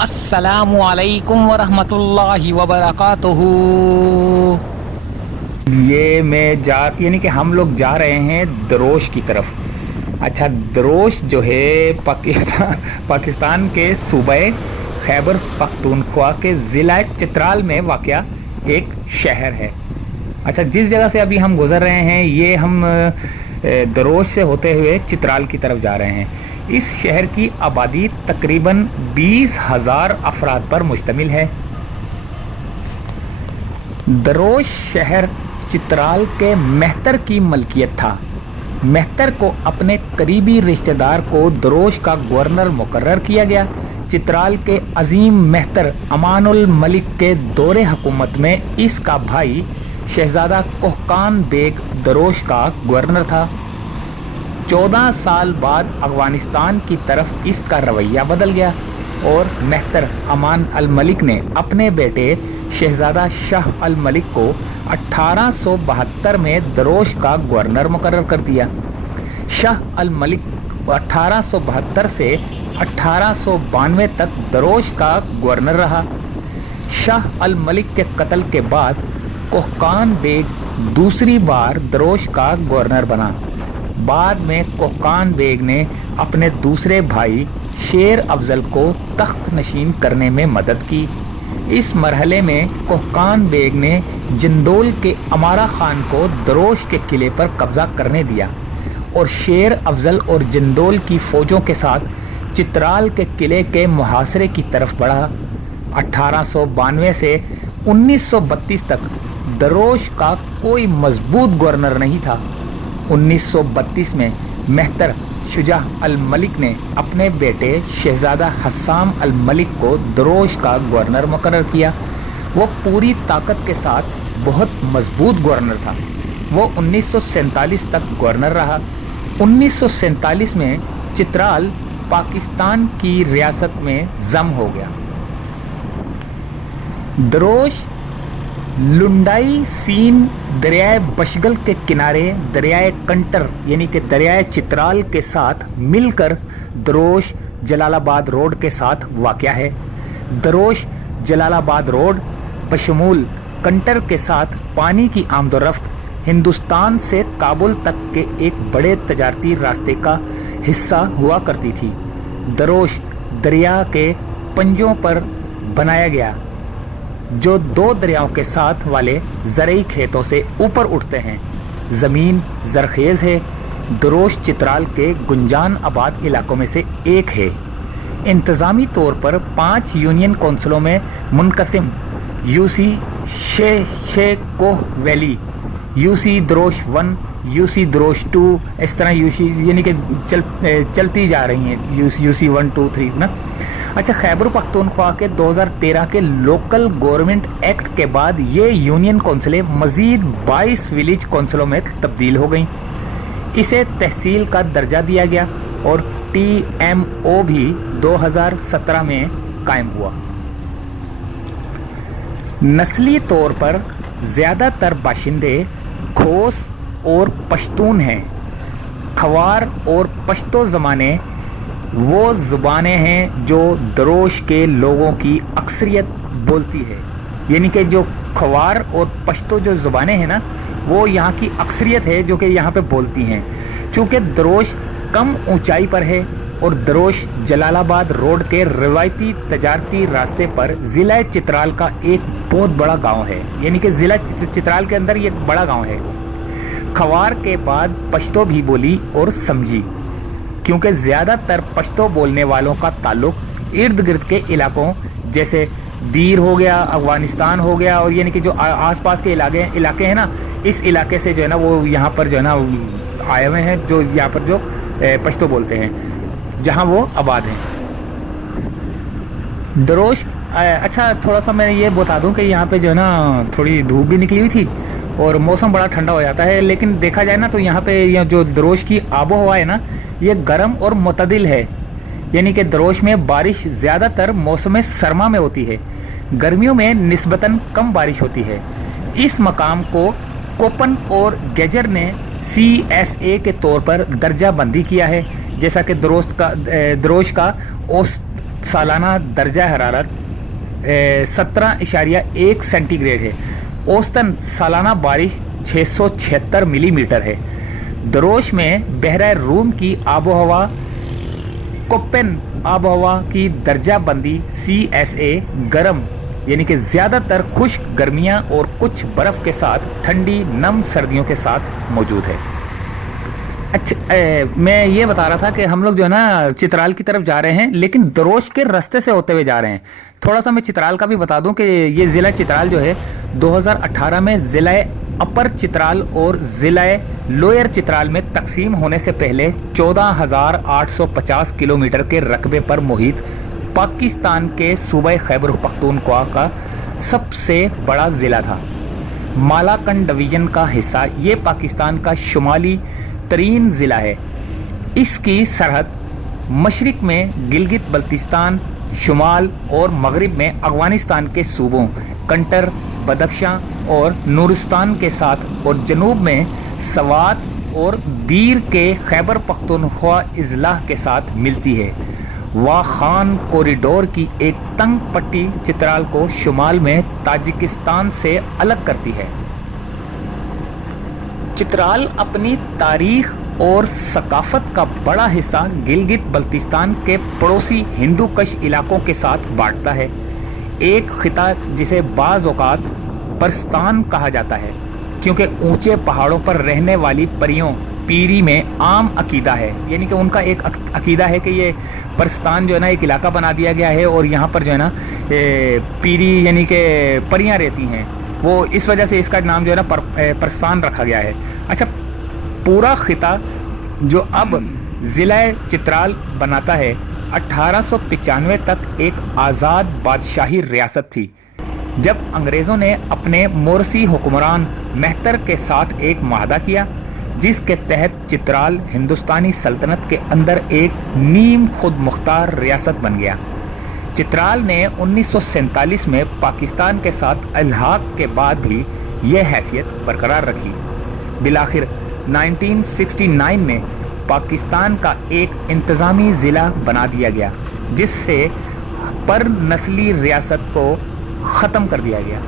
अस्सलामु अलैकुम वरहमतुल्लाहि वबरकातुहू। यानी कि हम लोग जा रहे हैं दरोश की तरफ। अच्छा, दरोश जो है पाकिस्तान के सूबे खैबर पख्तूनख्वा के ज़िला चित्राल में वाक़या एक शहर है। अच्छा, जिस जगह से अभी हम गुज़र रहे हैं ये हम दरोश से होते हुए चित्राल की तरफ जा रहे हैं। इस शहर की आबादी तकरीबन 20,000 अफराद पर मुश्तमिल है। दरोश शहर चित्राल के मेहतर की मलकियत था। मेहतर को अपने करीबी रिश्तेदार को दरोश का गवर्नर मुकर्रर किया गया। चित्राल के अजीम मेहतर अमानुल मलिक के दौरे हुकूमत में इसका भाई शहजादा कोहकान बेग दरोश का गवर्नर था। 14 साल बाद अफगानिस्तान की तरफ इसका रवैया बदल गया और मेहतर अमान अल मलिक ने अपने बेटे शहजादा शाह अल मलिक को 1872 में दरोश का गवर्नर मुकर्रर कर दिया। शाह अल मलिक 1872 से 1892 तक दरोश का गवर्नर रहा। शाह अल मलिक के कत्ल के बाद कोहकान बेग दूसरी बार दरोश का गवर्नर बना। बाद में कोहकान बेग ने अपने दूसरे भाई शेर अफजल को तख्त नशीन करने में मदद की। इस मरहले में कोहकान बेग ने जिंदोल के अमारा खान को दरोश के किले पर कब्जा करने दिया और शेर अफजल और जिंदोल की फौजों के साथ चित्राल के किले के मुहासरे की तरफ बढ़ा। 1892 से 1932 तक दरोश का कोई मजबूत गवर्नर नहीं था। 1932 में मेहतर शुजा अल मलिक ने अपने बेटे शहजादा हस्साम अल मलिक को दरोश का गवर्नर मुकर्रर किया। वो पूरी ताकत के साथ बहुत मजबूत गवर्नर था। वो 1947 तक गवर्नर रहा। 1947 में चित्राल पाकिस्तान की रियासत में जम हो गया। दरोश लुंडाई सीन दरियाए बशगल के किनारे दरियाए कंटर यानी कि दरियाए चित्राल के साथ मिलकर दरोश जलालाबाद रोड के साथ वाक़या है। दरोश जलालाबाद रोड बशमूल कंटर के साथ पानी की आमदोरफ्त हिंदुस्तान से काबुल तक के एक बड़े तजारती रास्ते का हिस्सा हुआ करती थी। दरोश दरिया के पंजों पर बनाया गया जो दो दरियाओं के साथ वाले ज़रई खेतों से ऊपर उठते हैं। ज़मीन ज़रखेज़ है। दरोश चित्राल के गुंजान आबाद इलाकों में से एक है। इंतज़ामी तौर पर 5 यूनियन कौंसिलों में मुनक़सिम यूसी कोह वैली, यूसी दरोश 1, यूसी दरोश 2, इस तरह यूसी यानी कि चलती जा रही हैं यूसी 1, 2, 3 ना। अच्छा, खैबर पख्तूनख्वा के 2013 के लोकल गवर्नमेंट एक्ट के बाद ये यूनियन कौंसिलें मज़ीद 22 विलेज कौंसिलों में तब्दील हो गईं। इसे तहसील का दर्जा दिया गया और TMO भी 2017 में कायम हुआ। नस्ली तौर पर ज़्यादातर बाशिंदे खोस और पश्तून हैं। खवार और पश्तो ज़माने वो ज़ुबानें हैं जो दरोश के लोगों की अक्सरियत बोलती है। यानी कि जो खवार और पश्तो जो ज़ुबानें हैं ना वो यहाँ की अक्सरियत है जो कि यहाँ पे बोलती हैं। चूँकि दरोश कम ऊंचाई पर है और दरोश जलालाबाद रोड के रिवायती तजारती रास्ते पर ज़िला चित्राल का एक बहुत बड़ा गांव है। यानी कि ज़िला चित्राल के अंदर ये बड़ा गांव है। खवार के बाद पश्तो भी बोली और समझी, क्योंकि ज़्यादातर पश्तो बोलने वालों का ताल्लुक़ इर्द गिर्द के इलाकों जैसे दीर हो गया, अफगानिस्तान हो गया और यानी कि जो आसपास के इलाके हैं ना, इस इलाके से जो है ना वो यहाँ पर जो है ना आए हुए हैं, जो यहाँ पर जो पश्तो बोलते हैं, जहाँ वो आबाद हैं। दरोश अच्छा, थोड़ा सा मैं ये बता दूँ कि यहाँ पे जो है ना थोड़ी धूप भी निकली हुई थी और मौसम बड़ा ठंडा हो जाता है। लेकिन देखा जाए ना तो यहाँ पे जो दरोश की आबो हवा है ना ये गर्म और मुतदिल है। यानी कि दरोश में बारिश ज़्यादातर मौसम सरमा में होती है। गर्मियों में निस्बतन कम बारिश होती है। इस मकाम को कोपन और गेजर ने CSA के तौर पर दर्जा बंदी किया है। जैसा कि दरोश का सालाना दर्जा हरारत 17.1 सेंटीग्रेड है। औसतन सालाना बारिश 676 मिलीमीटर है। दरोश में बहरा रूम की आबोहवा कोपेन आबोहवा की दर्जा बंदी CSA गर्म यानी कि ज़्यादातर खुश्क गर्मियाँ और कुछ बर्फ़ के साथ ठंडी नम सर्दियों के साथ मौजूद है। अच्छा, मैं ये बता रहा था कि हम लोग जो है ना चित्राल की तरफ जा रहे हैं, लेकिन दरोश के रास्ते से होते हुए जा रहे हैं। थोड़ा सा मैं चित्राल का भी बता दूं कि ये ज़िला चित्राल जो है 2018 में ज़िला अपर चित्राल और ज़िला लोअर चित्राल में तकसीम होने से पहले 14,850 किलोमीटर के रकबे पर मुहित पाकिस्तान के सूबे खैबर पख्तूनख्वा का सबसे बड़ा ज़िला था। मालाकंड डिवीज़न का हिस्सा ये पाकिस्तान का शुमाली तरीन ज़िला है। इसकी सरहद मशरिक में गिलगित बल्तिस्तान, शुमाल और मगरिब में अफगानिस्तान के सूबों कंटर, बदख्शां और नूरिस्तान के साथ और जनूब में सवात और दीर के खैबर पख्तूनख्वा अजला के साथ मिलती है। वाखान कॉरिडोर की एक तंग पट्टी चित्राल को शुमाल में ताजिकिस्तान से अलग करती है। चित्राल अपनी तारीख और सकाफत का बड़ा हिस्सा गिलगित बल्तिस्तान के पड़ोसी हिंदू कश इलाकों के साथ बांटता है। एक खिता जिसे बाज़ औक़ात परस्तान कहा जाता है क्योंकि ऊंचे पहाड़ों पर रहने वाली परियों पीरी में आम अकीदा है, यानी कि उनका एक अकीदा है कि ये परस्तान जो है ना एक इलाका बना दिया गया है और यहाँ पर जो है ना पीरी यानी कि परियां रहती हैं, वो इस वजह से इसका नाम जो है ना परस्तान रखा गया है। अच्छा, पूरा खिता जो अब ज़िला चित्राल बनाता है 1895 तक एक आज़ाद बादशाही रियासत थी। जब अंग्रेज़ों ने अपने मोरसी हुक्मरान मेहतर के साथ एक माहदा किया जिसके तहत चित्राल हिंदुस्तानी सल्तनत के अंदर एक नीम खुद मुख्तार रियासत बन गया। चित्राल ने 1947 में पाकिस्तान के साथ इल्हाक के बाद भी यह हैसियत बरकरार रखी। बिलाखिर 1969 में पाकिस्तान का एक इंतज़ामी ज़िला बना दिया गया जिससे पर नस्ली रियासत को ख़त्म कर दिया गया।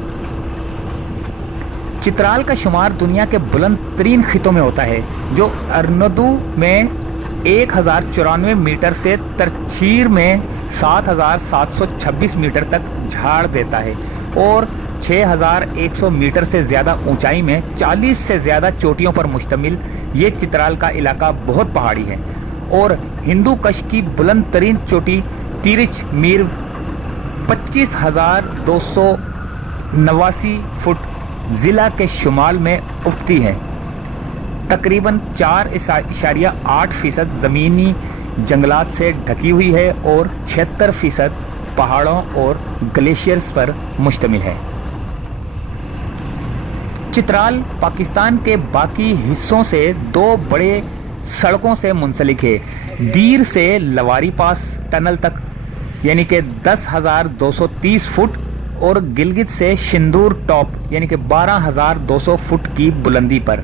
चित्राल का शुमार दुनिया के बुलंद तरीन खितों में होता है जो अरनदू में 1094 मीटर से तरछीर में 7,726 मीटर तक झाड़ देता है और 6,100 मीटर से ज़्यादा ऊंचाई में 40 से ज़्यादा चोटियों पर मुश्तमिल ये चित्राल का इलाका बहुत पहाड़ी है और हिंदू कश की बुलंद तरीन चोटी तिरिच मीर 25,289 फुट ज़िला के शुमाल में उठती है। तकरीबन 4.8% ज़मीनी जंगलात से ढकी हुई है और 76% पहाड़ों और ग्लेशियर्स पर मुश्तमिल है। चित्राल पाकिस्तान के बाकी हिस्सों से दो बड़े सड़कों से मुंसलिक है। दीर से लवारी पास टनल तक यानी कि 10,230 फुट और गिलगित से शिंदूर टॉप यानी कि 12,200 फुट की बुलंदी पर।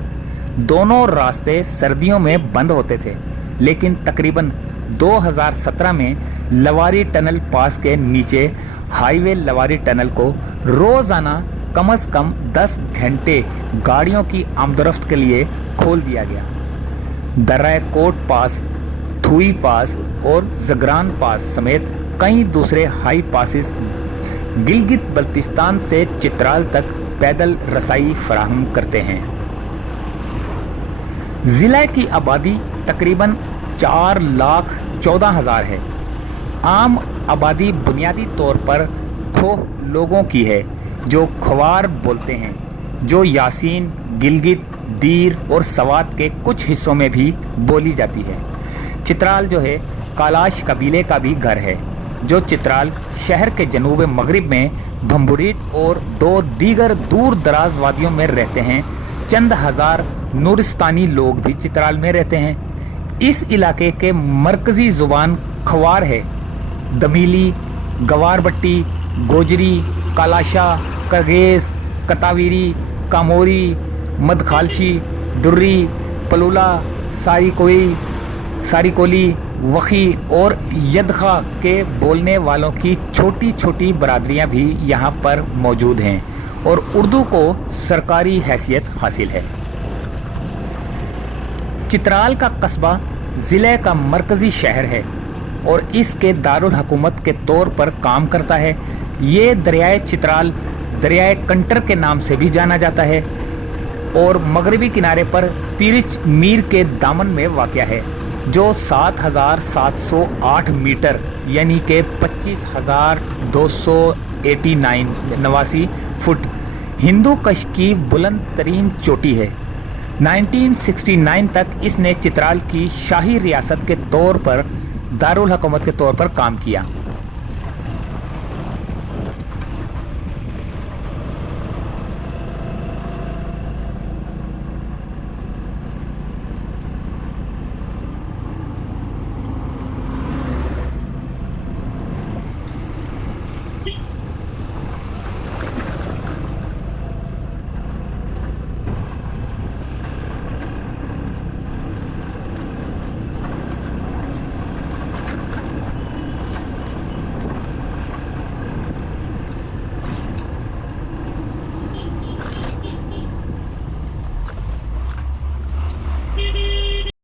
दोनों रास्ते सर्दियों में बंद होते थे लेकिन तकरीबन 2017 में लवारी टनल पास के नीचे हाईवे लवारी टनल को रोज़ाना कम से कम 10 घंटे गाड़ियों की आमदरफ्त के लिए खोल दिया गया। दर्रा कोट पास, थुई पास और जगरान पास समेत कई दूसरे हाई पासिस गिलगित बल्तिस्तान से चित्राल तक पैदल रसाई फराहम करते हैं। ज़िला की आबादी तकरीबन 4,14,000 है। आम आबादी बुनियादी तौर पर खोह लोगों की है जो ख्वार बोलते हैं, जो यासीन, गिलगित, दीर और सवात के कुछ हिस्सों में भी बोली जाती है। चित्राल जो है कालाश कबीले का भी घर है जो चित्राल शहर के जनूब मगरिब में भंबुरीट और दो दीगर दूर दराज वादियों में रहते हैं। चंद हज़ार नूरिस्तानी लोग भी चित्राल में रहते हैं। इस इलाके के मरकज़ी ज़ुबान ख्वार है। दमीली, गवारबट्टी, गोजरी, कालाशा, करगेज़, कतावीरी, कामोरी, मदखालशी, दुर्री, पलूला, सारी कोली, वखी और यदखा के बोलने वालों की छोटी छोटी बरादरियां भी यहाँ पर मौजूद हैं और उर्दू को सरकारी हैसियत हासिल है। चित्राल का कस्बा ज़िले का मरकज़ी शहर है और इसके दारुल हुकूमत के तौर पर काम करता है। ये दरियाए चित्राल दरियाए कंटर के नाम से भी जाना जाता है और मगरबी किनारे पर तिरिच मीर के दामन में वाक़या है, जो 7,708 मीटर यानी कि 25,289 फुट हिंदू कश की बुलंद तरीन चोटी है। 1969 तक इसने चित्राल की शाही रियासत के तौर पर दारुल हुकूमत के तौर पर काम किया।